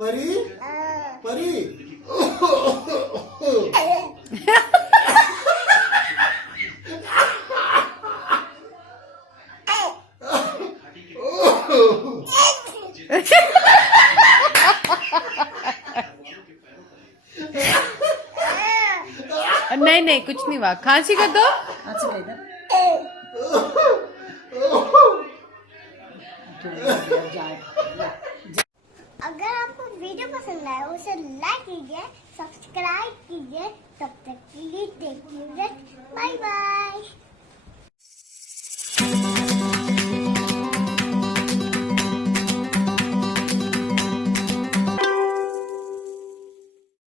परी परी नहीं नहीं कुछ नहीं हुआ, खांसी कर दो। अगर आपको वीडियो पसंद आया उसे लाइक कीजिए, सब्सक्राइब कीजिए। तब तक के लिए बाय बाय।